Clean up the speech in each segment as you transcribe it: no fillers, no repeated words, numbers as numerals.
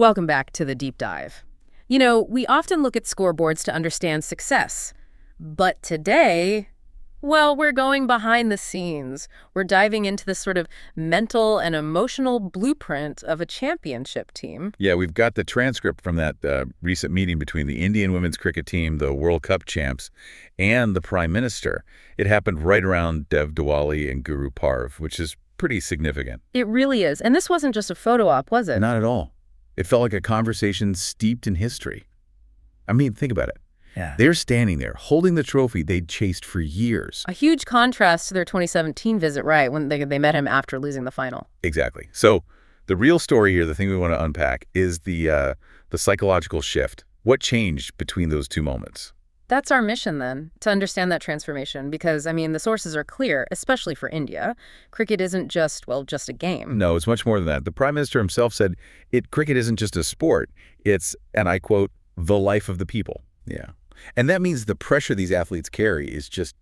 Welcome back to the deep dive. You know, we often look at scoreboards to understand success. But today, well, we're going behind the scenes. We're diving into this sort of mental and emotional blueprint of a championship team. Yeah, we've got the transcript from that recent meeting between the Indian women's cricket team, the World Cup champs, and the Prime Minister. It happened right around Dev Diwali and Guru Parv, which is pretty significant. It really is. And this wasn't just a photo op, was it? Not at all. It felt like a conversation steeped in history. I mean, think about it. Yeah. They're standing there, holding the trophy they'd chased for years. A huge contrast to their 2017 visit, right, when they met him after losing the final. Exactly. So the real story here, the thing we want to unpack, is the psychological shift. What changed between those two moments? That's our mission, then, to understand that transformation, because, I mean, the sources are clear, especially for India. Cricket isn't just a game. No, it's much more than that. The Prime Minister himself said cricket isn't just a sport. It's, and I quote, the life of the people. Yeah. And that means the pressure these athletes carry is just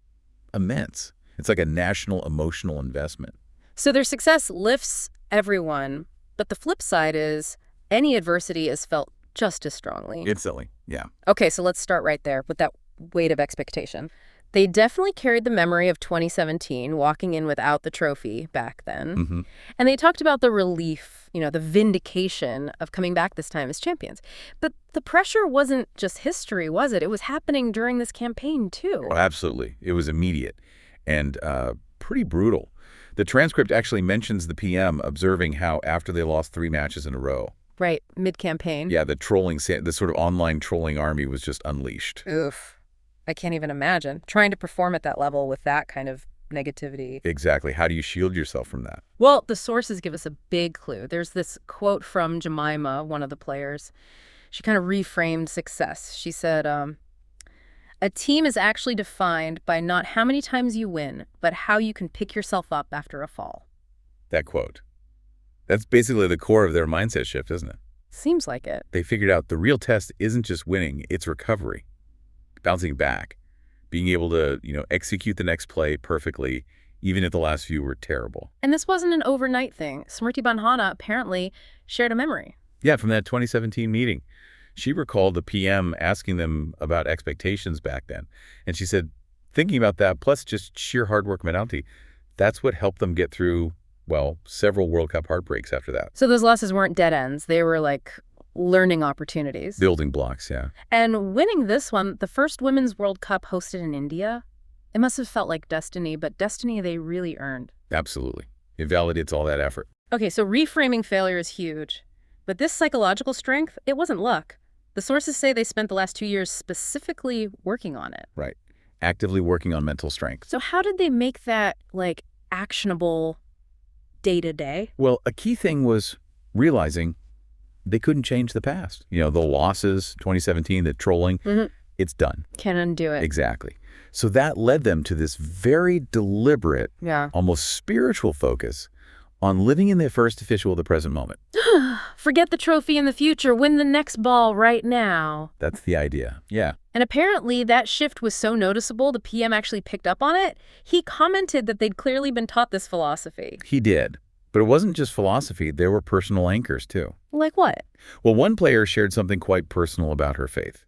immense. It's like a national emotional investment. So their success lifts everyone, but the flip side is any adversity is felt just as strongly. Instantly, yeah. Okay, so let's start right there with that weight of expectation. They definitely carried the memory of 2017, walking in without the trophy back then. Mm-hmm. And they talked about the relief, the vindication of coming back this time as champions. But the pressure wasn't just history, was it? It was happening during this campaign, too. Oh, absolutely. It was immediate and pretty brutal. The transcript actually mentions the PM observing how after they lost 3 matches in a row. Right, mid-campaign. Yeah, the sort of online trolling army was just unleashed. Oof. I can't even imagine trying to perform at that level with that kind of negativity. Exactly. How do you shield yourself from that? Well, the sources give us a big clue. There's this quote from Jemima, one of the players. She kind of reframed success. She said, a team is actually defined by not how many times you win, but how you can pick yourself up after a fall. That quote. That's basically the core of their mindset shift, isn't it? Seems like it. They figured out the real test isn't just winning, it's recovery. Bouncing back, being able to, execute the next play perfectly, even if the last few were terrible. And this wasn't an overnight thing. Smriti Bandhana apparently shared a memory. Yeah, from that 2017 meeting. She recalled the PM asking them about expectations back then. And she said, thinking about that, plus just sheer hard work mentality, that's what helped them get through, several World Cup heartbreaks after that. So those losses weren't dead ends. They were like learning opportunities. Building blocks, yeah. And winning this one, the first Women's World Cup hosted in India, it must have felt like destiny, but destiny they really earned. Absolutely. It validates all that effort. Okay, so reframing failure is huge. But this psychological strength, it wasn't luck. The sources say they spent the last 2 years specifically working on it. Right. Actively working on mental strength. So how did they make that, actionable day-to-day? Well, a key thing was realizing they couldn't change the past. The losses, 2017, the trolling, it's done. Can't undo it. Exactly. So that led them to this very deliberate, Yeah. almost spiritual focus on living in the first official of the present moment. Forget the trophy in the future. Win the next ball right now. That's the idea. Yeah. And apparently that shift was so noticeable, the PM actually picked up on it. He commented that they'd clearly been taught this philosophy. He did. But it wasn't just philosophy. There were personal anchors, too. Like what? Well, one player shared something quite personal about her faith.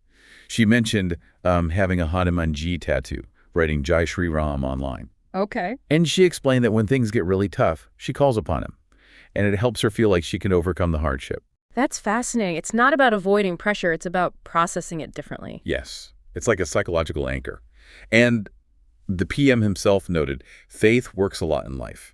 She mentioned having a Hanumanji tattoo, writing Jai Shri Ram online. Okay. And she explained that when things get really tough, she calls upon him. And it helps her feel like she can overcome the hardship. That's fascinating. It's not about avoiding pressure. It's about processing it differently. Yes. It's like a psychological anchor. And the PM himself noted, faith works a lot in life.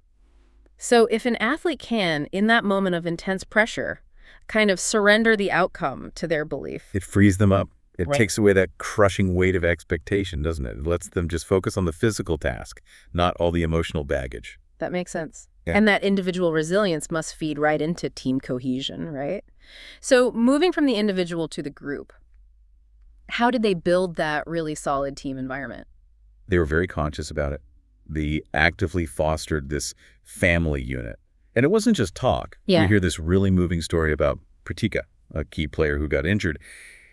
So if an athlete can, in that moment of intense pressure, kind of surrender the outcome to their belief. It frees them up. It Right. takes away that crushing weight of expectation, doesn't it? It lets them just focus on the physical task, not all the emotional baggage. That makes sense. Yeah. And that individual resilience must feed right into team cohesion, right? So moving from the individual to the group, how did they build that really solid team environment? They were very conscious about it. They actively fostered this family unit. And it wasn't just talk. Yeah. We hear this really moving story about Pratika, a key player who got injured.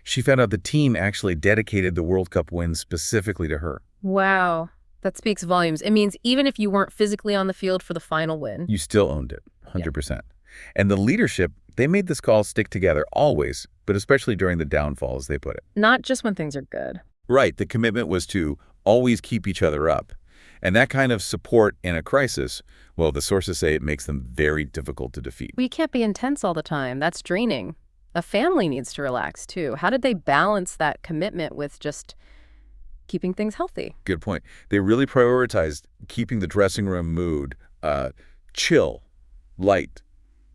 She found out the team actually dedicated the World Cup win specifically to her. Wow. That speaks volumes. It means even if you weren't physically on the field for the final win. You still owned it, 100%. And the leadership They made this call stick together always, but especially during the downfall, as they put it. Not just when things are good. Right. The commitment was to always keep each other up. And that kind of support in a crisis, well, the sources say it makes them very difficult to defeat. We can't be intense all the time. That's draining. A family needs to relax, too. How did they balance that commitment with just keeping things healthy? Good point. They really prioritized keeping the dressing room mood chill, light.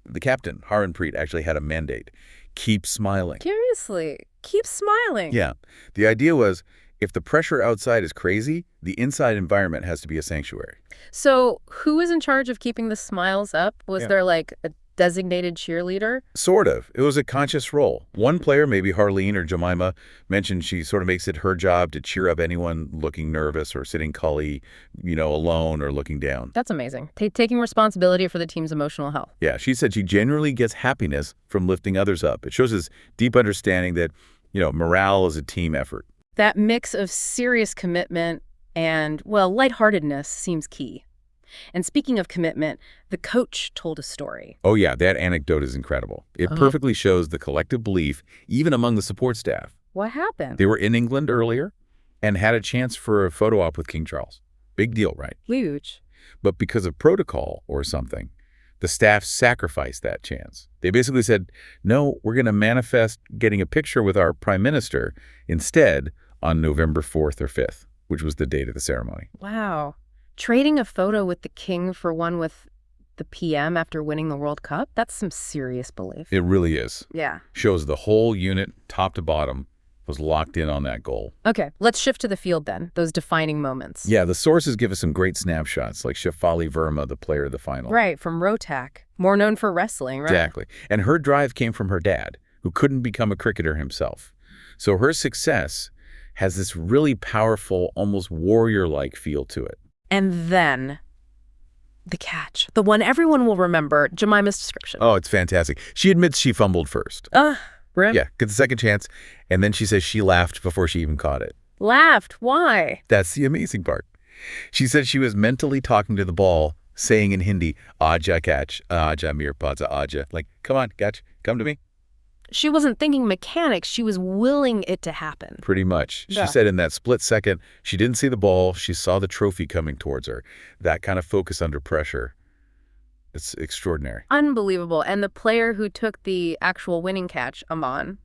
The captain, Harmanpreet, actually had a mandate. Keep smiling. Seriously, keep smiling. Yeah. The idea was, if the pressure outside is crazy, the inside environment has to be a sanctuary. So who was in charge of keeping the smiles up? Was there like a designated cheerleader? Sort of. It was a conscious role. One player, maybe Harleen or Jemima, mentioned she sort of makes it her job to cheer up anyone looking nervous or sitting cully, alone or looking down. That's amazing. Taking responsibility for the team's emotional health. Yeah, she said she genuinely gets happiness from lifting others up. It shows this deep understanding that, morale is a team effort. That mix of serious commitment and, well, lightheartedness seems key. And speaking of commitment, the coach told a story. Oh, yeah, that anecdote is incredible. It perfectly shows the collective belief, even among the support staff. What happened? They were in England earlier and had a chance for a photo op with King Charles. Big deal, right? Huge. But because of protocol or something, the staff sacrificed that chance. They basically said, no, we're going to manifest getting a picture with our prime minister instead on November 4th or 5th, which was the date of the ceremony. Wow. Trading a photo with the king for one with the PM after winning the World Cup? That's some serious belief. It really is. Yeah. Shows the whole unit, top to bottom, was locked in on that goal. Okay, let's shift to the field then, those defining moments. Yeah, the sources give us some great snapshots, like Shefali Verma, the player of the final. Right, from Rotak, more known for wrestling, right? Exactly. And her drive came from her dad, who couldn't become a cricketer himself. So her success has this really powerful, almost warrior-like feel to it. And then the catch, the one everyone will remember, Jemima's description. Oh, it's fantastic. She admits she fumbled first. Rip. Yeah, gets a second chance, and then she says she laughed before she even caught it. Laughed? Why? That's the amazing part. She said she was mentally talking to the ball, saying in Hindi, "Aja catch, aja mir paza aja." Like, come on, catch, come to me. She wasn't thinking mechanics, she was willing it to happen. Pretty much. Yeah. She said in that split second, she didn't see the ball, she saw the trophy coming towards her. That kind of focus under pressure. It's extraordinary. Unbelievable. And the player who took the actual winning catch, Aman,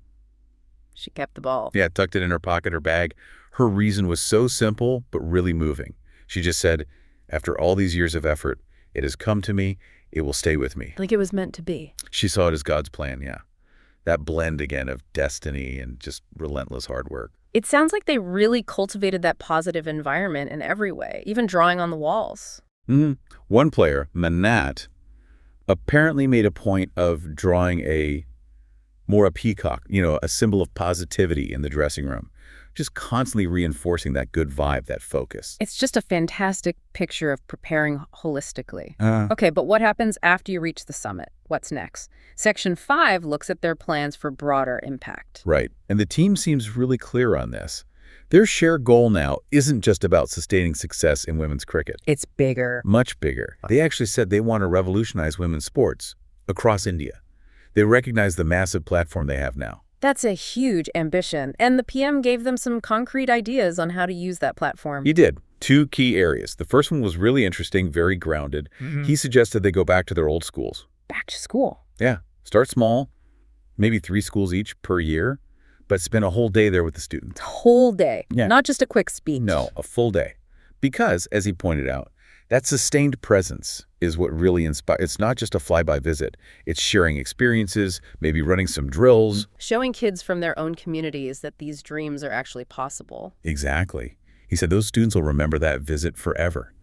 she kept the ball. Yeah, tucked it in her pocket or bag. Her reason was so simple, but really moving. She just said, after all these years of effort, it has come to me, it will stay with me. Like it was meant to be. She saw it as God's plan, yeah. That blend again of destiny and just relentless hard work. It sounds like they really cultivated that positive environment in every way, even drawing on the walls. One player, Manat, apparently made a point of drawing a peacock, a symbol of positivity in the dressing room, just constantly reinforcing that good vibe, that focus. It's just a fantastic picture of preparing holistically. Okay, but what happens after you reach the summit? What's next? Section 5 looks at their plans for broader impact. Right, and the team seems really clear on this. Their shared goal now isn't just about sustaining success in women's cricket. It's bigger. Much bigger. They actually said they want to revolutionize women's sports across India. They recognize the massive platform they have now. That's a huge ambition, and the PM gave them some concrete ideas on how to use that platform. He did. 2 key areas. The first one was really interesting, very grounded. He suggested they go back to their old schools. Back to school. Yeah, start small, maybe 3 schools each per year, but spend a whole day there with the students. Whole day, Yeah. not just a quick speech. No, a full day. Because, as he pointed out, that sustained presence is what really inspires. It's not just a fly-by visit. It's sharing experiences, maybe running some drills. Showing kids from their own communities that these dreams are actually possible. Exactly. He said those students will remember that visit forever.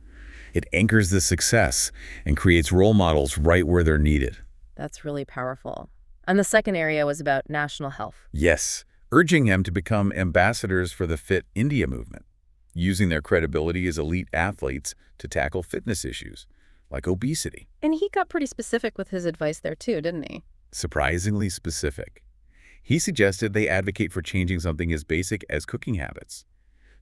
It anchors the success and creates role models right where they're needed. That's really powerful. And the second area was about national health. Yes, urging them to become ambassadors for the Fit India movement, using their credibility as elite athletes to tackle fitness issues, like obesity. And he got pretty specific with his advice there too, didn't he? Surprisingly specific. He suggested they advocate for changing something as basic as cooking habits.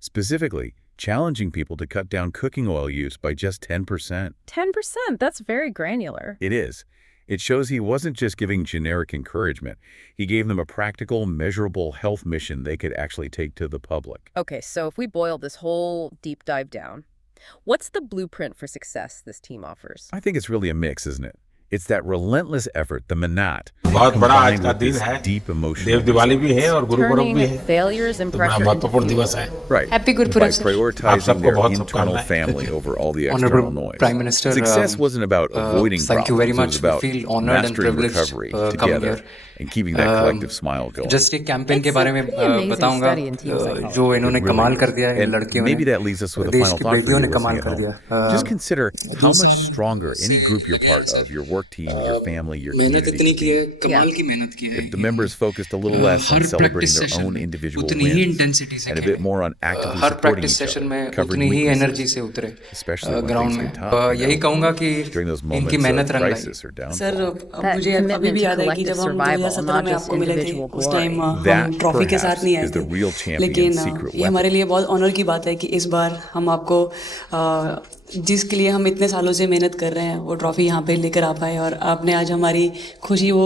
Specifically, challenging people to cut down cooking oil use by just 10%. 10%, that's very granular. It is. It shows he wasn't just giving generic encouragement. He gave them a practical, measurable health mission they could actually take to the public. Okay, so if we boil this whole deep dive down, what's the blueprint for success this team offers? I think it's really a mix, isn't it? It's that relentless effort, the Manat, बहुत बड़ा आज combined का with दिन this है deep emotional देव दिवाली भी है और गुरु पुरब भी Turning है failures and तो बड़ा pressure महत्वपूर्ण into दिवस fuel. है Right. Happy Guru By Purab, sir. आप prioritizing सबको their बहुत internal शुभकामनाएं। family over all the Honorable external noise. Prime Minister, Success wasn't about avoiding thank you very problems. It was much. We about feel honored and mastering privileged, recovery coming together here. and keeping that collective smile going. Just एक campaign के It's बारे a में pretty amazing बताऊंगा study in team psychology. जो इन्होंने It really कमाल कर is. दिया है And लड़कियों maybe ने that leads us with a देश final की thought for बेटियों you ने कमाल listening कर at दिया home. Just consider how much stronger any group you're part of, your work team, your family, your मेहनत community इतनी could की है be. कमाल की मेहनत की है If the members focused a little less on her celebrating practice their session own में individual उतनी ही wins intensity से and a खेलें। bit more on actively her supporting practice each session other, में covering उतनी ही weaknesses, एनर्जी से उतरे especially when ground things में get tough, you यही know, कहूंगा कि during those इनकी moments मेहनत of रंग लाई crisis or downfall. Sir That मुझे अभी commitment भी to याद है कि collective जब हम survival, 2017 not में just आपको मिले थे individual उस टाइम glory. That, हम ट्रॉफी के साथ perhaps, नहीं आए is the थे real champion's लेकिन secret ये हमारे weapon. लिए बहुत ऑनर की बात है कि इस बार हम आपको जिसके लिए हम इतने सालों से मेहनत कर रहे हैं वो ट्रॉफी यहाँ पे लेकर आ पाए और आपने आज हमारी खुशी वो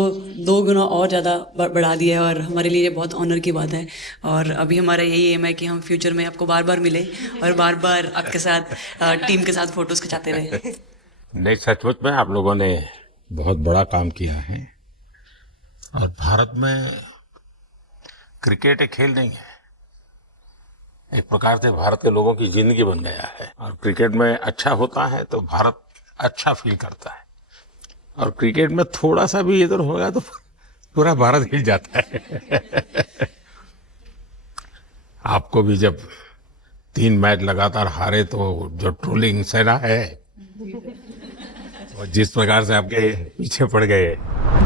2 गुना और ज़्यादा बढ़ा दी है और हमारे लिए ये बहुत ऑनर की बात है और अभी हमारा यही एम है कि हम फ्यूचर में आपको बार बार मिले और बार बार आपके साथ टीम के साथ फोटोज़ खिंचाते रहे। नहीं सचमुच में आप लोगों ने बहुत बड़ा काम किया है और भारत में क्रिकेट एक खेल नहीं है एक प्रकार से भारत के लोगों की जिंदगी बन गया है और क्रिकेट में अच्छा होता है तो भारत अच्छा फील करता है और क्रिकेट में थोड़ा सा भी इधर होगा तो पूरा भारत हिल जाता है आपको भी जब 3 मैच लगातार हारे तो जो ट्रोलिंग सेना है और जिस प्रकार से आपके पीछे पड़ गए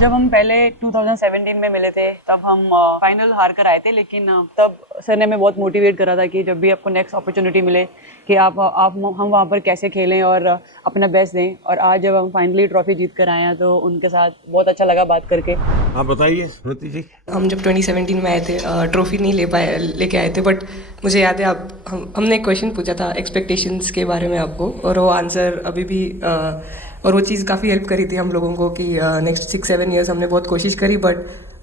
जब हम पहले 2017 में मिले थे तब हम फाइनल हार कर आए थे लेकिन तब सर ने हमें बहुत मोटिवेट करा था कि जब भी आपको नेक्स्ट अपॉर्चुनिटी मिले कि आप हम वहाँ पर कैसे खेलें और अपना बेस्ट दें और आज जब हम फाइनली ट्रॉफी जीत कर आए हैं तो उनके साथ बहुत अच्छा लगा बात करके। हाँ बताइए श्रुति जी। हम जब 2017 में आए थे ट्रॉफी नहीं लेके आए थे बट मुझे याद है हमने एक क्वेश्चन पूछा था एक्सपेक्टेशंस के बारे में आपको और वो आंसर अभी भी और वो चीज़ काफ़ी हेल्प करी थी हम लोगों को कि नेक्स्ट 6-7 ईयर्स हमने बहुत कोशिश करी बट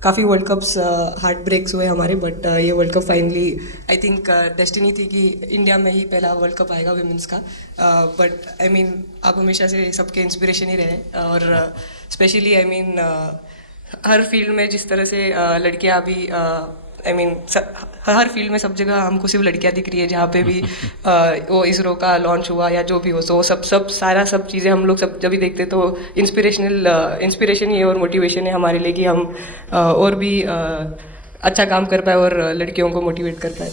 काफ़ी वर्ल्ड कप्स हार्ट ब्रेक्स हुए हमारे बट ये world cup finally I think destiny थी कि इंडिया में ही पहला वर्ल्ड कप आएगा विमेंस का बट आई मीन आप हमेशा से सबके इंस्पिरेशन ही रहे और specially I mean her field में जिस तरह से लड़कियां अभी आई मीन हर फील्ड में सब जगह हमको सिर्फ लड़कियां दिख रही है जहाँ पे भी वो इसरो का लॉन्च हुआ या जो भी हो तो सब चीज़ें हम लोग सब जब भी देखते तो इंस्पिरेशन ही है और मोटिवेशन है हमारे लिए कि हम और भी अच्छा काम कर पाए और लड़कियों को मोटिवेट कर पाए।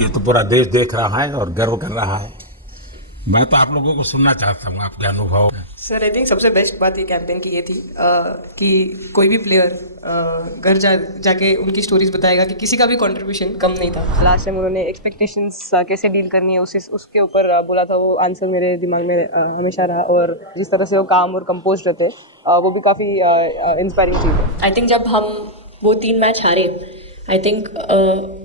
ये तो पूरा देश देख रहा है और गर्व कर रहा है। मैं तो आप लोगों को सुनना चाहता हूँ आपके अनुभव। सर आई थिंक सबसे बेस्ट बात ये कैंपेन की ये थी कि कोई भी प्लेयर घर जाके उनकी स्टोरीज बताएगा कि किसी का भी कंट्रीब्यूशन कम नहीं था। लास्ट टाइम उन्होंने एक्सपेक्टेशंस कैसे डील करनी है उसके ऊपर बोला था वो आंसर मेरे दिमाग में हमेशा रहा और जिस तरह से वो काम और कंपोज रहते वो भी काफ़ी इंस्पायरिंग चीज़ है। आई थिंक जब हम वो 3 मैच हारे I think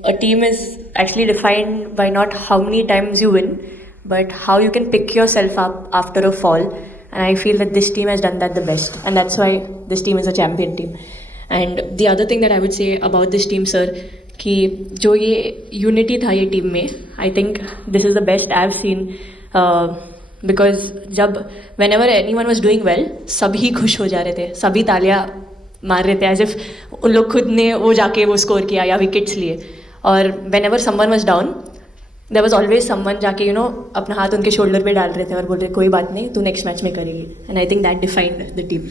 a team is actually defined by not how many times you win, but how you can pick yourself up after a fall. And I feel that this team has done that the best. And that's why this team is a champion team. And the other thing that I would say about this team, sir, कि जो ये unity था ये team में, I think this is the best I've seen. Because जब whenever anyone was doing well, सभी खुश हो जा रहे थे, सभी तालियां मार रहे थे एज इफ उन लोग खुद ने वो जाके वो स्कोर किया या विकेट्स लिए और whenever someone was down there was always someone जाके अपना हाथ उनके शोल्डर पे डाल रहे थे और बोल रहे कोई बात नहीं तू नेक्स्ट मैच में करेगी and I think that defined the team.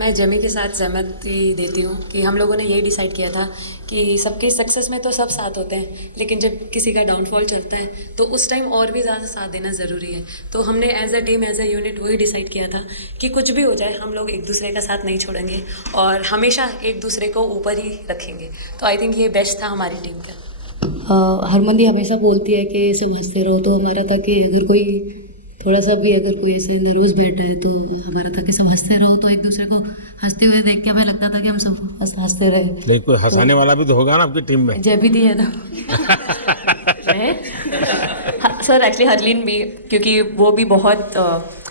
मैं जेमी के साथ सहमति देती हूँ कि हम लोगों ने यही डिसाइड किया था कि सबके सक्सेस में तो सब साथ होते हैं लेकिन जब किसी का डाउनफॉल चलता है तो उस टाइम और भी ज़्यादा साथ देना ज़रूरी है। तो हमने as a team as a unit वही डिसाइड किया था कि कुछ भी हो जाए हम लोग एक दूसरे का साथ नहीं छोड़ेंगे और हमेशा एक दूसरे को ऊपर ही रखेंगे। तो आई थिंक ये बेस्ट था हमारी टीम का। हरमन दी हमेशा बोलती है कि सब हंसते रहो, तो हमारा था कि अगर कोई थोड़ा सा भी अगर कोई ऐसे नर्वस बैठा है तो हमारा था कि सब हंसते रहो, तो एक दूसरे को हंसते हुए देख के हमें लगता था कि हम सब हंसते रहे। नहीं, कोई हंसाने वाला भी तो होगा ना आपकी टीम में? जय भी दी है ना। सर एक्चुअली हरलीन भी, क्योंकि वो भी बहुत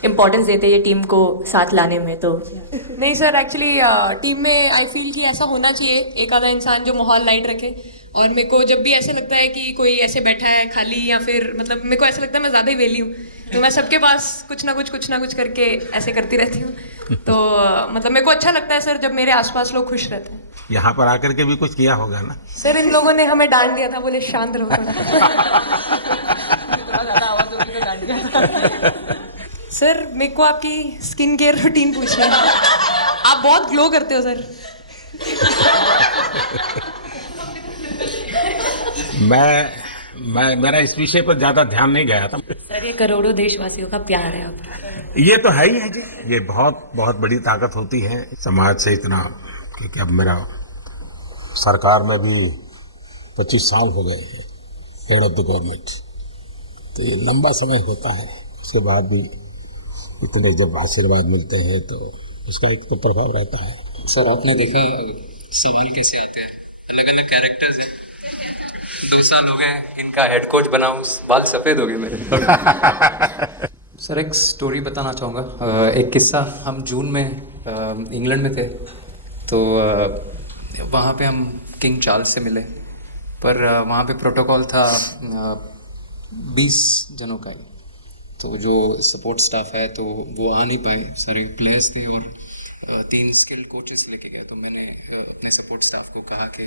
इम्पोर्टेंस देते हैं ये टीम को साथ लाने में। तो नहीं सर, एक्चुअली टीम में आई फील कि ऐसा होना चाहिए, एक आधा इंसान जो माहौल लाइट रखे। और मेरे को जब भी ऐसा लगता है कि कोई ऐसे बैठा है खाली, या फिर मतलब मेरे को ऐसा लगता है मैं ज़्यादा ही वेली हूँ, तो मैं सबके पास कुछ ना कुछ करके ऐसे करती रहती हूँ। तो मतलब मेरे को अच्छा लगता है सर जब मेरे आसपास लोग खुश रहते हैं। यहाँ पर आकर के भी कुछ किया होगा ना? सर इन लोगों ने हमें डांट दिया था, बोले शांत रहो सर मेरे को आपकी स्किन केयर रूटीन पूछनी है, आप बहुत ग्लो करते हो सर। मेरा इस विषय पर ज्यादा ध्यान नहीं गया था। सर ये करोड़ों देशवासियों का प्यार है अब। ये तो है ही है जी, ये बहुत बहुत बड़ी ताकत होती है समाज से इतना, क्योंकि अब मेरा सरकार में भी 25 साल हो गए हैं, हेड ऑफ द गवर्नमेंट, तो ये लंबा समय होता है। उसके बाद भी इतने जब आशीर्वाद मिलते हैं तो उसका एक तो प्रभाव रहता है। सर आपने देखा सवाल कैसे आते हैं, अलग अलग कैरेक्टर्स हैं। 2 साल हो गए इनका हेड कोच बनाऊं, बाल सफ़ेद हो गए मेरे। सर एक स्टोरी बताना चाहूँगा, एक किस्सा। हम जून में इंग्लैंड में थे, तो वहाँ पे हम किंग चार्ल्स से मिले, पर वहाँ पे प्रोटोकॉल था 20 जनों का ही, तो जो सपोर्ट स्टाफ है तो वो आ नहीं पाए, सारे प्लेयर्स थे और 3 स्किल कोचेस लेके गए। तो मैंने अपने सपोर्ट स्टाफ को कहा कि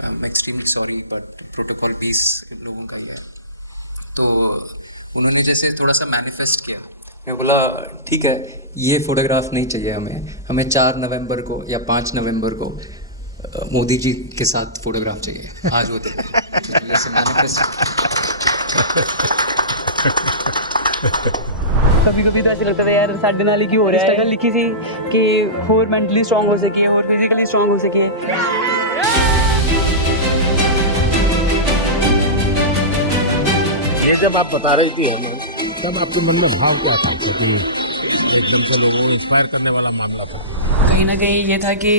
I am extremely sorry but protocol 20 लोगों का है। तो उन्होंने जैसे थोड़ा सा मैनिफेस्ट किया, मैं बोला ठीक है, ये फ़ोटोग्राफ नहीं चाहिए हमें 4 नवंबर को या 5 नवंबर को मोदी जी के साथ फ़ोटोग्राफ चाहिए, आज वो दिन। तो जैसे मैनिफेस्ट। कभी कभी तो ऐसे लगता था यार साढ़े नाल ही क्यों हो रहा है। स्ट्रगल लिखी थी कि होर मेंटली स्ट्रांग हो सके और फिजिकली स्ट्रांग हो सके। ये जब आप बता रही थी हमें, तब आपके मन में भाव क्या था कि एकदम से लोगों को इंस्पायर करने वाला मामला था? कहीं ना कहीं ये था कि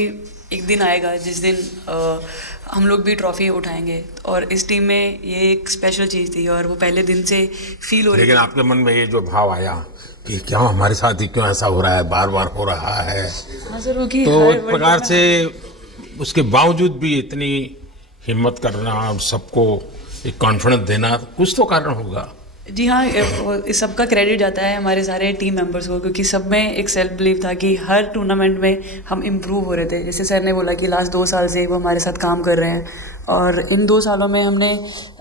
एक दिन आएगा जिस दिन हम लोग भी ट्रॉफी उठाएंगे, और इस टीम में ये एक स्पेशल चीज़ थी और वो पहले दिन से फील हो रही थी। लेकिन आपके मन में ये जो भाव आया कि क्यों हमारे साथ ही क्यों ऐसा हो रहा है, बार बार हो रहा है, तो एक प्रकार से उसके बावजूद भी इतनी हिम्मत करना और सबको एक कॉन्फिडेंस देना, कुछ तो कारण होगा। जी हाँ, इस सब का क्रेडिट जाता है हमारे सारे टीम मेंबर्स को, क्योंकि सब में एक सेल्फ बिलीव था कि हर टूर्नामेंट में हम इम्प्रूव हो रहे थे। जैसे सर ने बोला कि लास्ट 2 साल से वो हमारे साथ काम कर रहे हैं, और इन 2 सालों में हमने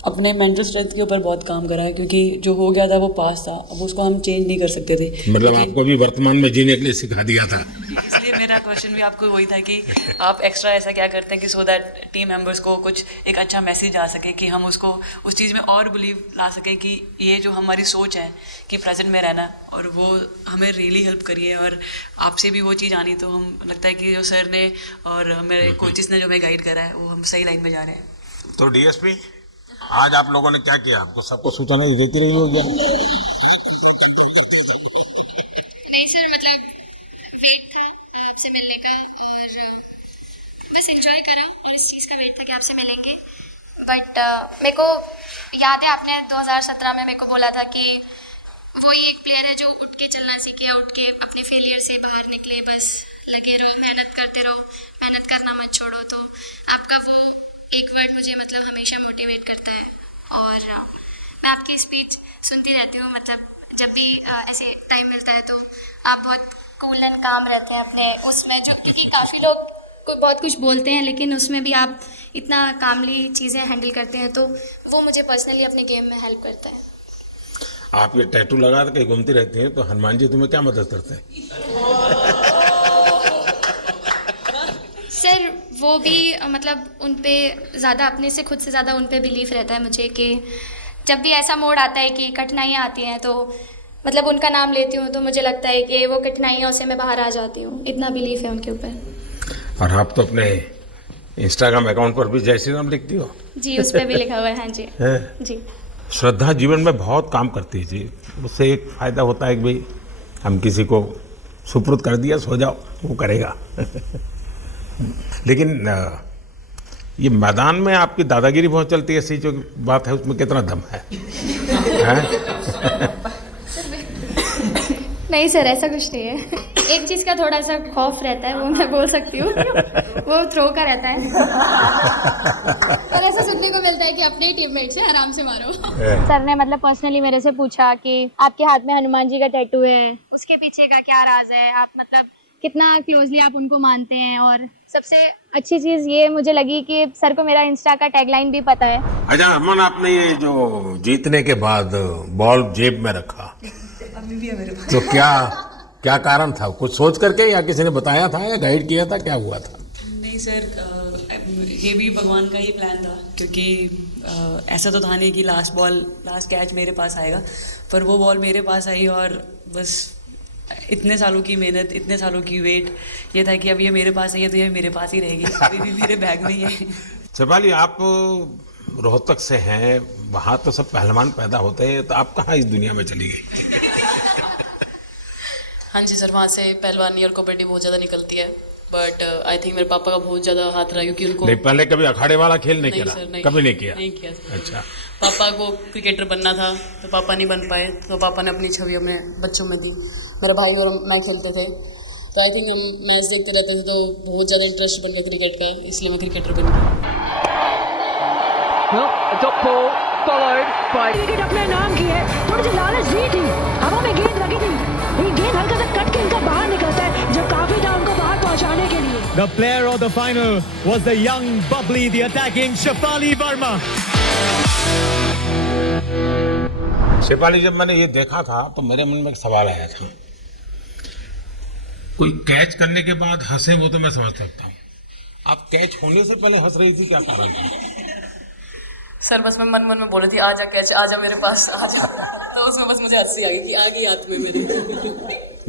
अपने मेंटल स्ट्रेंथ के ऊपर बहुत काम करा है, क्योंकि जो हो गया था वो पास था, अब उसको हम चेंज नहीं कर सकते थे। मतलब आपको भी वर्तमान में जीने के लिए सिखा दिया था। इसलिए मेरा क्वेश्चन भी आपको वही था कि आप एक्स्ट्रा ऐसा क्या करते हैं कि सो दैट टीम मेंबर्स को कुछ एक अच्छा मैसेज आ सके, कि हम उसको उस चीज़ में और बिलीव ला सकें कि ये जो हमारी सोच है कि प्रेजेंट में रहना, और वो हमें रियली हेल्प करिए। और आपसे भी वो चीज़ आनी, तो हम लगता है कि जो सर ने और मेरे कोचेस ने जो हमें गाइड करा है वो हम सही लाइन में जा रहे हैं। तो डीएसपी, आज आप लोगों ने क्या किया? आपको सबको सूचना देती रही होगी? नहीं सर, मतलब वेट था आपसे मिलने का, और बस एंजॉय करा, और इस चीज़ का वेट था कि आपसे मिलेंगे। बट मेरे को याद है आपने 2017 में मेरे को बोला था कि वही एक प्लेयर है जो उठ के चलना सीखे, उठ के अपने फेलियर से बाहर निकले, बस लगे रहो, मेहनत करते रहो, मेहनत करना मत छोड़ो। तो आपका वो एक वर्ड मुझे मतलब हमेशा मोटिवेट करता है, और मैं आपकी स्पीच सुनती रहती हूँ। मतलब जब भी ऐसे टाइम मिलता है तो आप बहुत कूल एंड काम रहते हैं अपने उसमें, जो क्योंकि काफ़ी लोग बहुत कुछ बोलते हैं लेकिन उसमें भी आप इतना कामली चीज़ें हैंडल करते हैं, तो वो मुझे पर्सनली अपने गेम में हेल्प करता है। आप ये टैटू लगा के घूमती रहती हैं, तो हनुमान जी तुम्हें क्या मदद करते हैं? सर वो भी मतलब उन पे ज़्यादा, अपने से खुद से ज़्यादा उन पे बिलीफ रहता है मुझे, कि जब भी ऐसा मोड़ आता है कि कठिनाइयाँ आती हैं, तो मतलब उनका नाम लेती हूँ तो मुझे लगता है कि वो कठिनाइयों से मैं बाहर आ जाती हूँ। इतना बिलीफ है उनके ऊपर। और आप तो अपने इंस्टाग्राम अकाउंट पर भी जय श्री राम लिखती हो? जी उस पर भी लिखा हुआ है। हाँ जी जी। श्रद्धा जीवन में बहुत काम करती है जी। उससे एक फायदा होता है कि भाई हम किसी को सुपुर्द कर दिया, सो जाओ, वो करेगा। लेकिन ये मैदान में आपकी दादागिरी बहुत चलती है, ऐसी जो बात है उसमें कितना दम है? नहीं सर, ऐसा कुछ नहीं है। एक चीज़ का थोड़ा सा खौफ रहता है, वो मैं बोल सकती हूँ, वो थ्रो का रहता है। और ऐसा सुनने को मिलता है कि अपने ही टीममेट से आराम से मारो। सर ने मतलब पर्सनली मेरे से पूछा कि आपके हाथ में हनुमान जी का टैटू है, उसके पीछे का क्या राज है, आप मतलब कितना क्लोजली आप उनको मानते हैं। और सबसे अच्छी चीज़ ये मुझे लगी कि सर को मेरा इंस्टा का टैगलाइन भी पता है। अच्छा अमन, आपने ये जो जीतने के बाद बॉल जेब में रखा, अभी भी है मेरे पास। तो क्या कारण था? कुछ सोच करके या किसी ने बताया था या गाइड किया था, क्या हुआ था? नहीं सर, ये भी भगवान का ही प्लान था, क्योंकि ऐसा तो था नहीं कि लास्ट कैच मेरे पास आएगा, पर वो बॉल मेरे पास आई और बस इतने सालों की मेहनत, इतने सालों की वेट, ये था कि अब ये मेरे पास आई है तो ये मेरे पास ही रहेगी, अभी भी मेरे बैग में ही है। शेफाली, आप रोहतक से हैं, वहाँ तो सब पहलवान पैदा होते हैं, तो आप कहाँ इस दुनिया में चली गई? हाँ जी सर, वहाँ से पहलवानी और कबड्डी बहुत ज़्यादा निकलती है, बट आई थिंक मेरे पापा का बहुत ज़्यादा हाथ रहा, क्योंकि उनको नहीं, पहले कभी अखाड़े वाला खेल नहीं खेला? सर, कभी नहीं किया? नहीं किया सर। अच्छा। पापा को क्रिकेटर बनना था तो पापा नहीं बन पाए, तो पापा ने अपनी छवि हमें बच्चों में दी। मेरा भाई और मैं खेलते थे, तो आई थिंक हम मैच देखते रहते थे, तो बहुत ज़्यादा इंटरेस्ट बन गया क्रिकेट का, इसलिए मैं क्रिकेटर बन गया। विकेट अपने नाम की है, थोड़ी सी लालच दी थी, हवा में गेंद लगी थी, ये गेंद हल्का सा कट के इनका बाहर निकलता है, जब काफी था उनको बाहर पहुंचाने के लिए। The player of the final was the young, bubbly, the attacking Shefali Verma. Shefali, जब मैंने ये देखा था तो मेरे मन में एक सवाल आया था। कोई कैच करने के बाद हंसे वो तो मैं समझ सकता हूँ, आप कैच होने से पहले हंस रही थी, क्या कारण था? सर बस मैं मन में बोल रही थी, आजा कैच, आजा मेरे पास, आजा। तो उसमें बस मुझे हंसी आ गई कि आ गई हाथ में मेरे।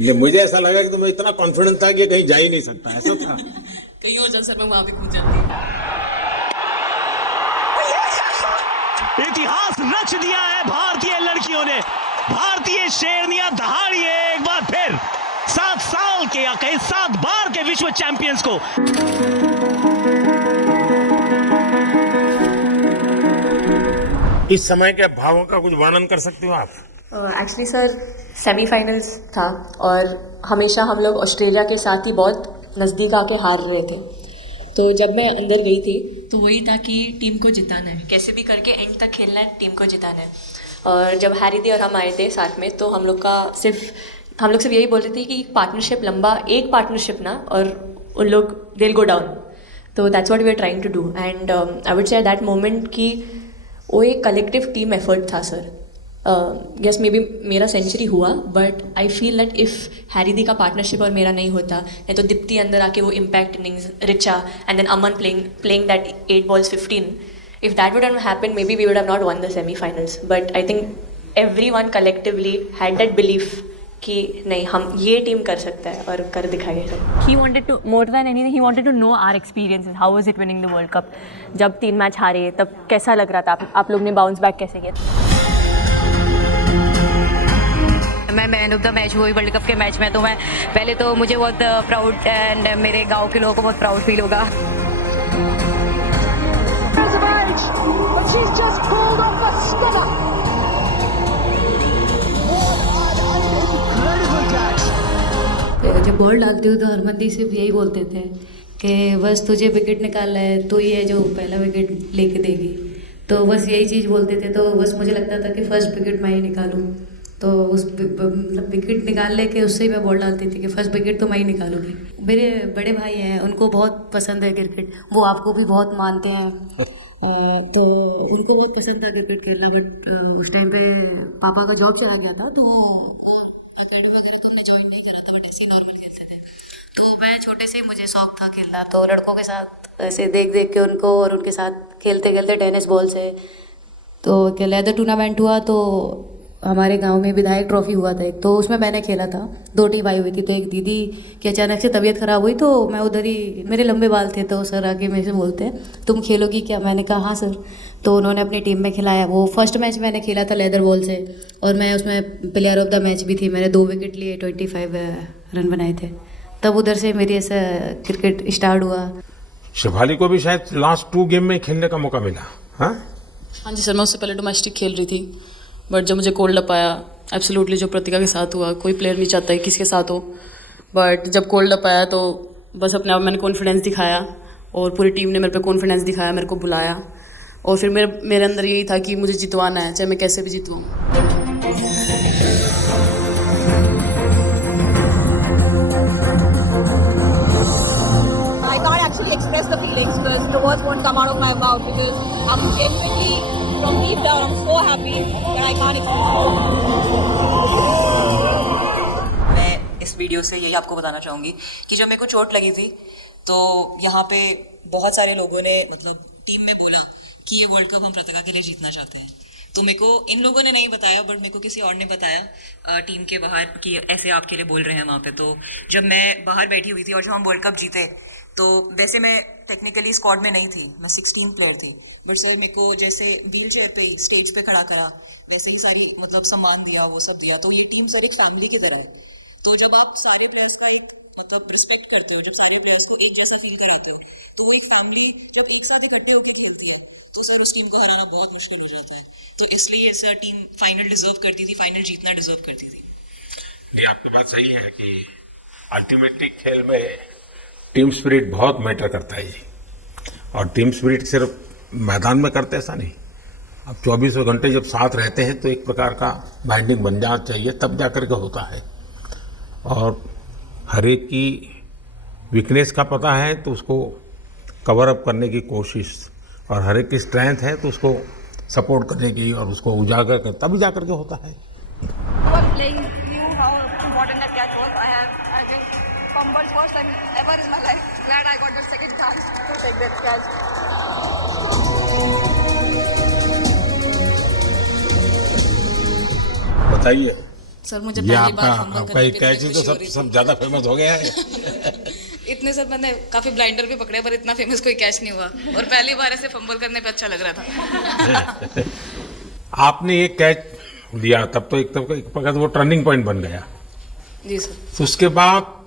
ये मुझे ऐसा लगा कि तुम्हें इतना कॉन्फिडेंस था कि कहीं जा ही नहीं सकता, ऐसा था? कहीं और चल सर, मैं वहाँ भी कूद जाती। इतिहास रच दिया है भारतीय लड़कियों ने। भारतीय शेरनियां दहाड़िए एक बार फिर 7 साल के या कहीं 7 बार के विश्व चैंपियंस को। इस समय के भावों का कुछ वर्णन कर सकते हो आप? एक्चुअली सर सेमीफाइनल्स था और हमेशा हम लोग ऑस्ट्रेलिया के साथ ही बहुत नज़दीक आके हार रहे थे, तो जब मैं अंदर गई थी तो वही था कि टीम को जिताना है, कैसे भी करके एंड तक खेलना है, टीम को जिताना है। और जब हैरी दी और हम आए थे साथ में, तो हम लोग सिर्फ यही बोल रहे थे कि पार्टनरशिप लंबा, एक पार्टनरशिप ना, और उन लोग they'll go down, तो that's what we are trying to do. And I would say at that moment कि वो एक कलेक्टिव टीम एफर्ट था सर। यस मे बी मेरा सेंचुरी हुआ, but I feel that if Harry दी का partnership और मेरा नहीं होता, नहीं तो दीप्ति अंदर आके वो impact innings, Richa and then Aman playing that 8 balls 15, if that would have happened maybe we would have not won the semifinals. But I think everyone collectively had that belief कि नहीं, हम ये टीम कर सकता है और कर दिखाएगा sir. He wanted to, more than anything, he wanted to know our experiences. How was it winning the World Cup? जब 3 मैच हारे तब कैसा लग रहा था? आप लोग ने बाउंस बैक कैसे किया? मैं मैन ऑफ द मैच हुई वर्ल्ड कप के मैच में, तो मैं पहले तो मुझे बहुत प्राउड एंड मेरे गांव के लोगों को बहुत प्राउड फील होगा। जब बॉल डालते हो तो हरमनदीप सिर्फ यही बोलते थे कि बस तुझे विकेट निकालना है, तो ही है जो पहला विकेट लेके देगी, तो बस यही चीज़ बोलते थे। तो बस मुझे लगता था कि फर्स्ट विकेट मैं ही निकालूं, तो उस मतलब विकेट निकालने के उससे ही मैं बॉल डालती थी कि फर्स्ट विकेट तो मैं ही निकालूंगी। मेरे बड़े भाई हैं, उनको बहुत पसंद है क्रिकेट, वो आपको भी बहुत मानते हैं, तो उनको बहुत पसंद था क्रिकेट खेलना। बट उस टाइम पे पापा का जॉब चला गया था, तो वो अकेडमी वगैरह तो हमने ज्वाइन नहीं करा था, बट ऐसे ही नॉर्मल खेलते थे। तो मैं छोटे से ही मुझे शौक था खेलना, तो लड़कों के साथ ऐसे देख देख के उनको और उनके साथ खेलते खेलते टेनिस बॉल से, तो क्या लेदर टूर्नामेंट हुआ तो हमारे गांव में विधायक ट्रॉफी हुआ था एक, तो उसमें मैंने खेला था। 2 टीम आई हुई थी, तो एक दीदी की अचानक से तबीयत ख़राब हुई, तो मैं उधर ही, मेरे लंबे बाल थे, तो सर आके मेरे से बोलते हैं तुम खेलोगी क्या? मैंने कहा हाँ सर। तो उन्होंने अपनी टीम में खिलाया। वो फर्स्ट मैच मैंने खेला था लेदर बॉल से, और मैं उसमें प्लेयर ऑफ द मैच भी थी। मैंने 2 विकेट लिए, 25 रन बनाए थे। तब उधर से मेरी ऐसा क्रिकेट स्टार्ट हुआ। शेफाली को भी शायद लास्ट 2 गेम में खेलने का मौका मिला। हाँ जी सर, मैं उससे पहले डोमेस्टिक खेल रही थी, बट जब मुझे कोल्ड अप आया, एब्सोल्युटली जो प्रतिका के साथ हुआ, कोई प्लेयर नहीं चाहता है किसी के साथ हो, बट जब कोल्ड अप आया तो बस अपने आप मैंने कॉन्फिडेंस दिखाया, और पूरी टीम ने मेरे पे कॉन्फिडेंस दिखाया, मेरे को बुलाया, और फिर मेरे अंदर यही था कि मुझे जितवाना है, चाहे मैं कैसे भी जीतूँ। I can't actually express the feelings because the words won't come out of my mouth because I'm genuinely from deep down I'm so happy that I can't express it. मैं इस वीडियो से यही आपको बताना चाहूँगी कि जब मेरे को चोट लगी थी तो यहाँ पे बहुत सारे लोगों ने मतलब टीम में बोला कि ये वर्ल्ड कप हम प्रतिका के लिए जीतना चाहते हैं। तो मेरे को इन लोगों ने नहीं बताया, बट मेरे को किसी और ने बताया टीम के बाहर कि ऐसे आपके लिए बोल रहे हैं वहाँ पे। तो जब मैं बाहर बैठी हुई थी और जब हम वर्ल्ड कप जीते, तो वैसे मैं टेक्निकली स्क्वाड में नहीं थी, मैं 16 प्लेयर थी, बट सर मेरे को जैसे व्हील चेयर पे स्टेज पे खड़ा करा, वैसे ही सारी मतलब सम्मान दिया, वो सब दिया। तो ये टीम सर एक फैमिली की तरह है। तो जब आप सारे प्लेयर्स का एक मतलब रिस्पेक्ट करते हो, जब सारे प्लेयर्स को एक जैसा फील कराते हो, तो वो एक फैमिली जब एक साथ इकट्ठे होकर खेलती है, तो सर उस टीम को हराना बहुत मुश्किल हो जाता है। तो इसलिए सर टीम फाइनल डिजर्व करती थी, फाइनल जीतना डिजर्व करती थी। नहीं, आपकी बात सही है कि अल्टीमेटली खेल में टीम स्पिरिट बहुत मैटर करता है जी। और टीम स्पिरिट सिर्फ मैदान में करते ऐसा नहीं, अब 24 घंटे जब साथ रहते हैं तो एक प्रकार का बाइंडिंग बन जाना चाहिए, तब जाकर के होता है। और हर एक की वीकनेस का पता है तो उसको कवर अप करने की कोशिश, और हर एक की स्ट्रेंथ है तो उसको सपोर्ट करने की और उसको उजागर कर, तभी जाकर के होता है। बताइए सर, मुझे ये आपका एक कैच ही तो सब ज़्यादा फेमस हो गया है। इतने सर मैंने काफ़ी ब्लाइंडर भी पकड़े, पर इतना फेमस कोई कैच नहीं हुआ, और पहली बार ऐसे फंबल करने पे अच्छा लग रहा था। आपने एक कैच लिया तब तो एक प्रकार वो टर्निंग पॉइंट बन गया जी सर। तो उसके बाद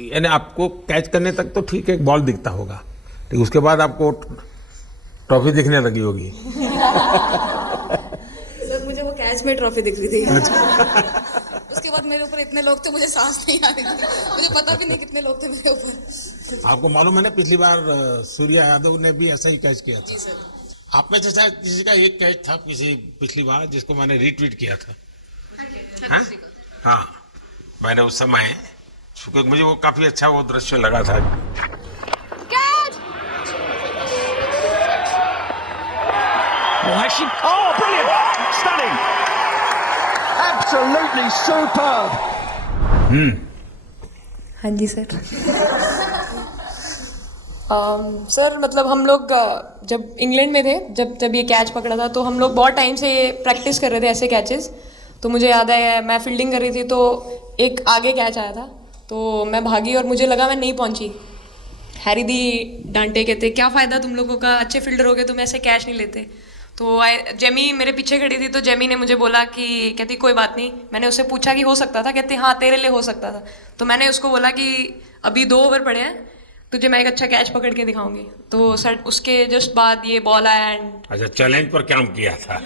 यानी आपको कैच करने तक तो ठीक है, एक बॉल दिखता होगा, लेकिन उसके बाद आपको ट्रॉफी दिखने लगी होगी। सर मुझे वो कैच में ट्रॉफी दिख रही थी। उसके बाद मेरे ऊपर इतने लोग थे, मुझे सांस नहीं आ रही थी, मुझे पता भी नहीं कितने लोग थे मेरे ऊपर। आपको मालूम है ना, पिछली बार सूर्या यादव ने भी ऐसा ही कैच किया था। जी सर। आप में से शायद किसी का एक कैच था पिछली बार जिसको मैंने रीट्वीट किया था। हाँ, मैंने उस समय, क्योंकि मुझे वो काफी अच्छा वो दृश्य लगा था। Absolutely superb. हाँ जी सर। सर मतलब हम लोग जब इंग्लैंड में थे, जब ये कैच पकड़ा था, तो हम लोग बहुत टाइम से ये प्रैक्टिस कर रहे थे ऐसे कैचेस। तो मुझे याद है मैं फील्डिंग कर रही थी, तो एक आगे कैच आया था, तो मैं भागी और मुझे लगा मैं नहीं पहुंची। हैरी दी डांटे, कहते क्या फ़ायदा तुम लोगों का, अच्छे फील्डर हो गए, तुम ऐसे कैच नहीं लेते। तो जेमी मेरे पीछे खड़ी थी, तो जेमी ने मुझे बोला कि, कहती कोई बात नहीं। मैंने उससे पूछा कि हो सकता था, कहती हाँ तेरे लिए हो सकता था। तो मैंने उसको बोला कि अभी 2 ओवर पड़े हैं, तुझे मैं एक अच्छा कैच पकड़ के दिखाऊंगी। तो सर उसके जस्ट बाद ये बॉल आया एंड अच्छा, चैलेंज पर काम किया था।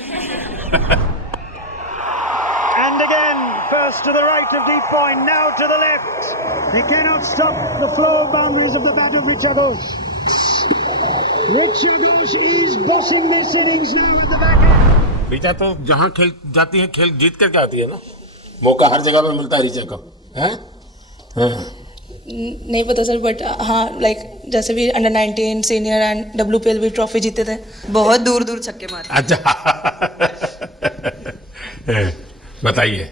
And again, first to the right of deep point, now to the left. They cannot stop the flow boundaries of the bat of Richard Ghosh. Richard Ghosh is bossing this innings now at the back end. Richa तो जहाँ खेल जाती है, खेल जीत करके आती है ना, मौका हर जगह पे मिलता है ऋचा को, हैं? नहीं पता सर, बट हाँ लाइक जैसे भी अंडर 19 सीनियर एंड WPL भी ट्रॉफी जीते थे, बहुत दूर दूर छक्के मारे। अच्छा। बताइए।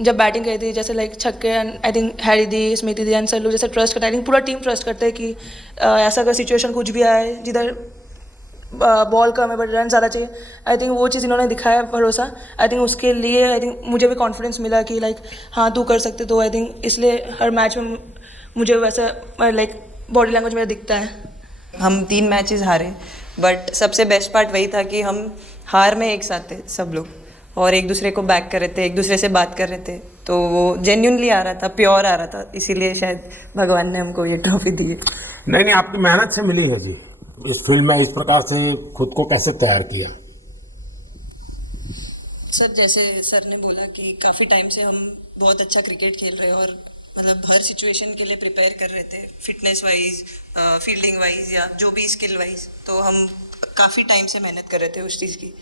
जब बैटिंग करी थी, जैसे लाइक छक्के, and I think Harry the, Smriti the and sir लोग जैसे ट्रस्ट करते हैं, आई थिंक पूरा टीम ट्रस्ट करते हैं कि ऐसा अगर सिचुएशन कुछ भी आए जिधर बॉल कम है बट रन ज़्यादा चाहिए। आई थिंक वो चीज़ इन्होंने दिखाया भरोसा। आई थिंक उसके लिए आई थिंक मुझे भी कॉन्फिडेंस मिला कि लाइक हाँ तू कर सकते। तो आई थिंक इसलिए हर मैच में मुझे वैसा लाइक बॉडी लैंग्वेज मेरा दिखता है। हम 3 मैचेस हारे, बट सबसे बेस्ट पार्ट वही था कि हम हार में एक साथ थे सब लोग, और एक दूसरे को बैक कर रहे थे, एक दूसरे से बात कर रहे थे। तो वो जेन्युइनली आ रहा था, प्योर आ रहा था, इसीलिए शायद भगवान ने हमको ये ट्रॉफी दी है। नहीं, आपकी मेहनत से मिली है जी। इस फील्ड में इस प्रकार से खुद को कैसे तैयार किया? सर जैसे सर ने बोला कि काफ़ी टाइम से हम बहुत अच्छा क्रिकेट खेल रहे हैं और मतलब हर सिचुएशन के लिए प्रिपेयर कर रहे थे, फिटनेस वाइज, फील्डिंग वाइज या जो भी स्किल वाइज। तो हम काफ़ी टाइम से मेहनत कर रहे थे उस चीज़ की।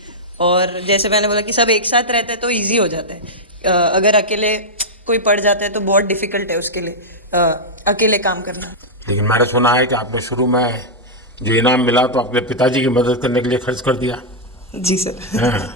और जैसे मैंने बोला कि सब एक साथ रहते हैं तो इजी हो जाता है। अगर अकेले कोई पड़ जाता है तो बहुत डिफिकल्ट है उसके लिए अकेले काम करना। लेकिन मैंने सुना है कि आपने शुरू में जो इनाम मिला तो अपने पिताजी की मदद करने के लिए खर्च कर दिया। जी सर। हाँ,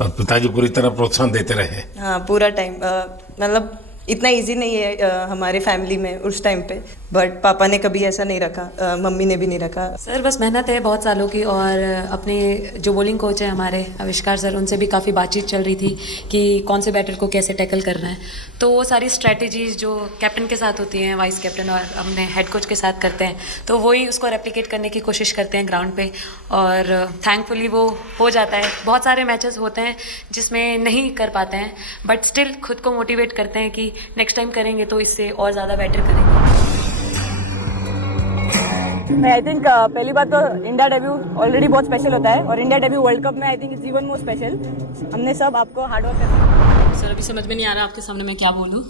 और पिताजी पूरी तरह प्रोत्साहन देते रहे। हाँ, पूरा टाइम मतलब इतना इजी नहीं है हमारे फैमिली में उस टाइम पे, बट पापा ने कभी ऐसा नहीं रखा, मम्मी ने भी नहीं रखा। सर बस मेहनत है बहुत सालों की, और अपने जो बॉलिंग कोच है हमारे आविष्कार सर, उनसे भी काफ़ी बातचीत चल रही थी कि कौन से बैटर को कैसे टैकल करना है। तो वो सारी स्ट्रैटेजीज जो कैप्टन के साथ होती हैं, वाइस कैप्टन और अपने हेड कोच के साथ करते हैं, तो वही उसको रेप्लिकेट करने की कोशिश करते हैं ग्राउंड पे, और थैंकफुली वो हो जाता है। बहुत सारे मैचेस होते हैं जिसमें नहीं कर पाते हैं, बट स्टिल खुद को मोटिवेट करते हैं कि नेक्स्ट टाइम करेंगे तो इससे और ज़्यादा बेटर करेंगे। आई थिंक पहली बात तो इंडिया डेब्यू ऑलरेडी बहुत स्पेशल होता है, और इंडिया डेब्यू वर्ल्ड कप में I think it's even more special. हमने सब आपको हार्डवर्क करना। सर अभी समझ में नहीं आ रहा आपके सामने मैं क्या बोलूँ,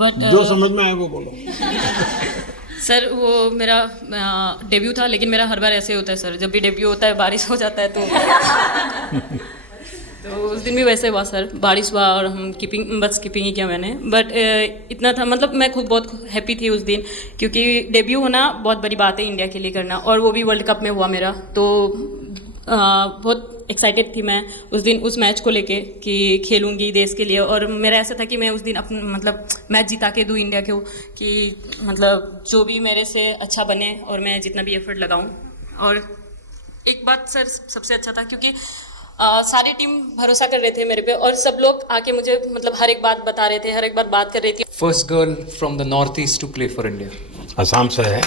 बट जो समझ में आए वो बोलो। सर वो मेरा डेब्यू था, लेकिन मेरा हर बार ऐसे होता है सर, जब भी डेब्यू होता है बारिश हो जाता है तो उस दिन भी वैसे हुआ सर, बारिश हुआ और हम कीपिंग ही किया मैंने। बट इतना था, मतलब मैं खुद बहुत हैप्पी थी उस दिन, क्योंकि डेब्यू होना बहुत बड़ी बात है इंडिया के लिए करना, और वो भी वर्ल्ड कप में हुआ मेरा। तो बहुत एक्साइटेड थी मैं उस दिन उस मैच को लेके कि खेलूंगी देश के लिए, और मेरा ऐसा था कि मैं उस दिन अपना मतलब मैच जिता के दूँ इंडिया को, कि मतलब जो भी मेरे से अच्छा बने और मैं जितना भी एफर्ट लगाऊं। और एक बात सर सबसे अच्छा था, क्योंकि सारी टीम भरोसा कर रहे थे मेरे पे, और सब लोग आके मुझे मतलब हर एक बात बता रहे थे, हर एक बात कर रही थी। First girl from the north east to play for India. Assam से है।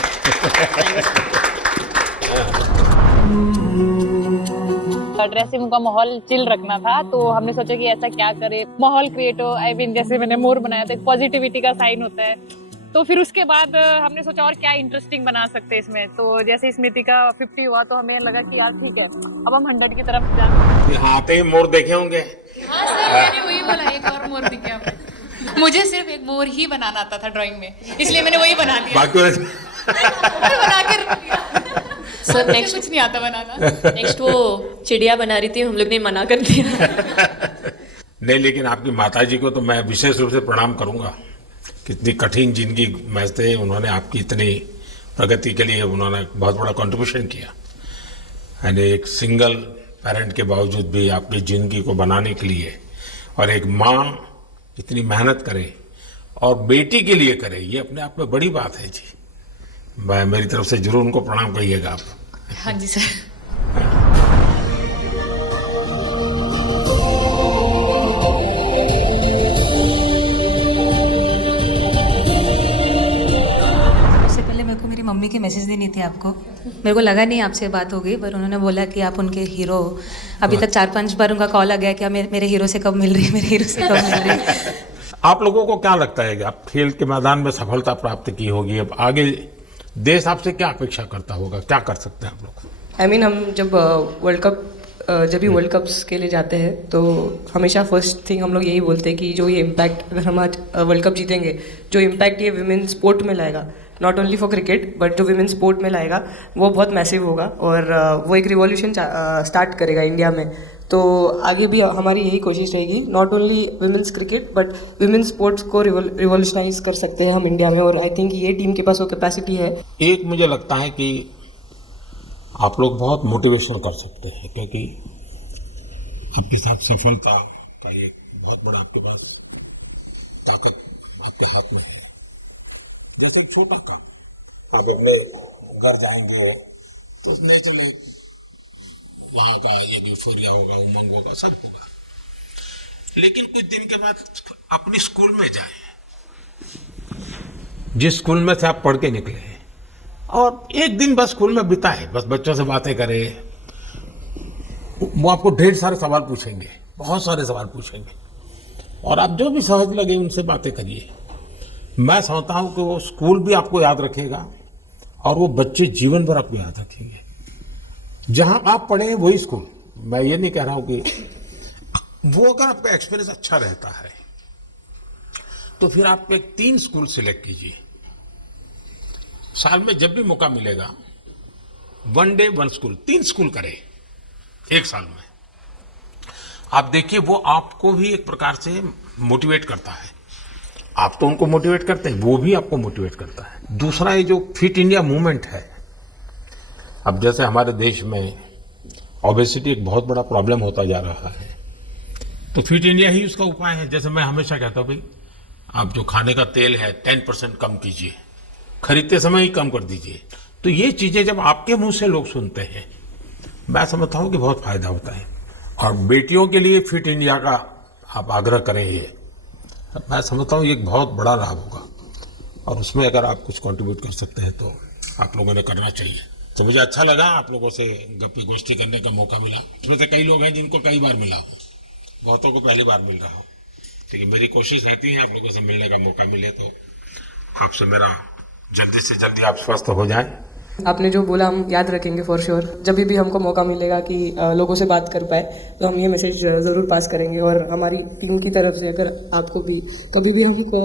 ड्रेसिंग रूम का माहौल चिल रखना था, तो हमने सोचा कि ऐसा क्या करे माहौल क्रिएट हो। आई मीन जैसे मैंने मोर बनाया था, पॉजिटिविटी का साइन होता है। तो फिर उसके बाद हमने सोचा और क्या इंटरेस्टिंग बना सकते हैं इसमें। तो जैसे स्मृति का 50 हुआ तो हमें लगा कि यार ठीक है, अब हम 100 की तरफ जाएंगे। आते ही मोर देखे होंगे। हाँ सर, मैंने वही बोला, एक और मोर दिखा। मुझे सिर्फ एक मोर ही बनाना आता था ड्राइंग में, इसलिए मैंने वही बना दिया। बाकी बना के रख दिया। सर नेक्स्ट कुछ नहीं आता बनाना। नेक्स्ट वो चिड़िया बना रही थी, हम लोग ने मना कर दिया। नहीं, लेकिन आपकी माताजी को तो मैं विशेष रूप से प्रणाम करूंगा। कितनी कठिन जिंदगी में से उन्होंने आपकी इतनी प्रगति के लिए उन्होंने बहुत बड़ा कंट्रीब्यूशन किया। यानी एक सिंगल पेरेंट के बावजूद भी आपकी ज़िंदगी को बनाने के लिए, और एक माँ इतनी मेहनत करे और बेटी के लिए करे, ये अपने आप में बड़ी बात है जी। मेरी तरफ से जरूर उनको प्रणाम कहिएगा आप। हाँ जी सर। मेरे को मेरी मम्मी की मैसेज देनी थी आपको। मेरे को लगा नहीं आपसे बात हो गई, पर उन्होंने बोला कि आप उनके हीरो हो। अभी तक 4-5 बार उनका कॉल आ गया कि मेरे हीरो से कब मिल रही है, मेरे हीरो से कब मिल रही है। आप लोगों को क्या लगता है कि आप खेल के मैदान में सफलता प्राप्त की होगी, अब आगे देश आपसे क्या अपेक्षा करता होगा, क्या कर सकते हैं आप लोग? आई मीन हम जब जब भी वर्ल्ड कप्स के लिए जाते हैं तो हमेशा फर्स्ट थिंग हम लोग यही बोलते हैं कि जो ये इम्पैक्ट, अगर हम आज वर्ल्ड कप जीतेंगे, जो इम्पैक्ट ये विमेन स्पोर्ट में लाएगा, not only for cricket but जो विमेन स्पोर्ट में लाएगा, वो बहुत मैसिव होगा, और वो एक रिवॉल्यूशन स्टार्ट करेगा इंडिया में। तो आगे भी हमारी यही कोशिश रहेगी, not only women's cricket but women sports को रिवॉल्यूशनाइज कर सकते हैं हम इंडिया में, और आई थिंक ये टीम के पास वो कैपेसिटी है। एक मुझे लगता है कि आप लोग बहुत मोटिवेशन कर सकते हैं, क्योंकि आपके साथ सफलता का एक बहुत बड़ा आपके पास ताकत आपके हाथ में है। जैसे एक छोटा काम, आप अपने घर जाएंगे तो उसमें चले वहाँ का ये यूफोरिया होगा, उमंग होगा, सब होगा। लेकिन कुछ दिन के बाद अपनी स्कूल में जाए, जिस स्कूल में से आप पढ़ के निकले हैं, और एक दिन बस स्कूल में बिताए, बस बच्चों से बातें करें, वो आपको ढेर सारे सवाल पूछेंगे, बहुत सारे सवाल पूछेंगे, और आप जो भी सहज लगे उनसे बातें करिए। मैं समझता हूँ कि वो स्कूल भी आपको याद रखेगा और वो बच्चे जीवन भर आपको याद रखेंगे। जहां आप पढ़े वही स्कूल, मैं ये नहीं कह रहा हूं कि वो, अगर आपका एक्सपीरियंस अच्छा रहता है तो फिर आप एक 3 स्कूल सिलेक्ट कीजिए। साल में जब भी मौका मिलेगा, 1 डे 1 स्कूल, 3 स्कूल करें एक साल में। आप देखिए वो आपको भी एक प्रकार से मोटिवेट करता है। आप तो उनको मोटिवेट करते हैं, वो भी आपको मोटिवेट करता है। दूसरा ये जो फिट इंडिया मूवमेंट है, अब जैसे हमारे देश में ओबेसिटी एक बहुत बड़ा प्रॉब्लम होता जा रहा है, तो फिट इंडिया ही उसका उपाय है। जैसे मैं हमेशा कहता हूँ भाई, आप जो खाने का तेल है 10% कम कीजिए, खरीदते समय ही कम कर दीजिए। तो ये चीजें जब आपके मुंह से लोग सुनते हैं, मैं समझता हूँ कि बहुत फायदा होता है। और बेटियों के लिए फिट इंडिया का आप आग्रह करें, ये मैं समझता हूँ ये एक बहुत बड़ा लाभ होगा, और उसमें अगर आप कुछ कंट्रीब्यूट कर सकते हैं तो आप लोगों ने करना चाहिए। तो मुझे अच्छा लगा आप लोगों से गप्पे गोष्ठी करने का मौका मिला। इसमें से कई लोग हैं जिनको कई बार मिला हो, बहुतों को पहली बार मिल रहा हो, लेकिन मेरी कोशिश रहती है आप लोगों से मिलने का मौका मिले तो आपसे मेरा जल्दी से जल्दी आप स्वस्थ हो जाएं। आपने जो बोला हम याद रखेंगे फॉर श्योर। जब भी हमको मौका मिलेगा कि लोगों से बात कर पाए तो हम ये मैसेज ज़रूर पास करेंगे। और हमारी टीम की तरफ से अगर आपको भी कभी भी हमको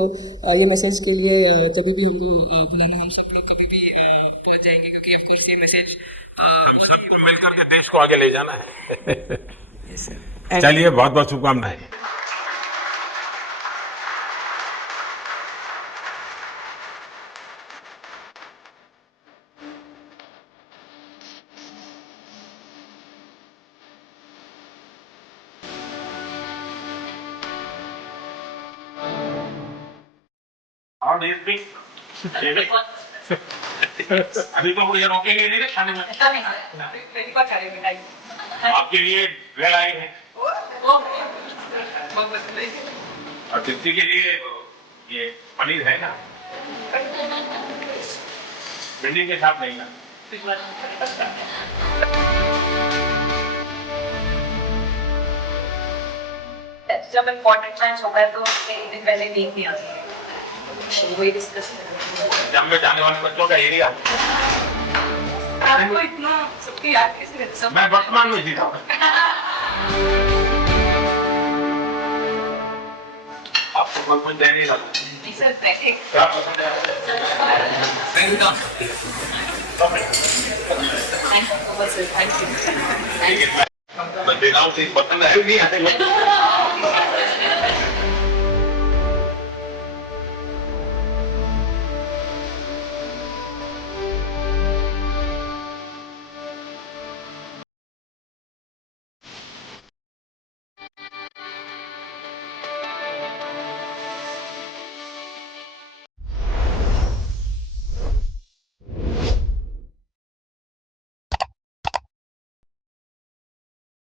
ये मैसेज के लिए जब भी हमको बुलाना, हम सब लोग कभी भी पहुंच जाएंगे, क्योंकि ऑफ कोर्स ये मैसेज हम सबको मिलकर के देश को आगे ले जाना है। चलिए, बहुत बहुत शुभकामनाएं। अभी तो वो ये रोकेंगे नहीं खाने में। आपके लिए वेल आई है और तिथि के लिए ये पनीर है ना, भिंडी के साथ नहीं ना। जब इम्पोर्टेंट मैच होता है तो एक दिन पहले देख लिया, वही डिस्कस जब में जाने वाले बच्चों का एरिया आपको इतना सबके याद कैसे रहता है? मैं वर्तमान में जीता हूँ। आपको कोई कुछ देने लगा नहीं सर, बैठे मैं दे रहा हूँ, बर्तन नहीं आते।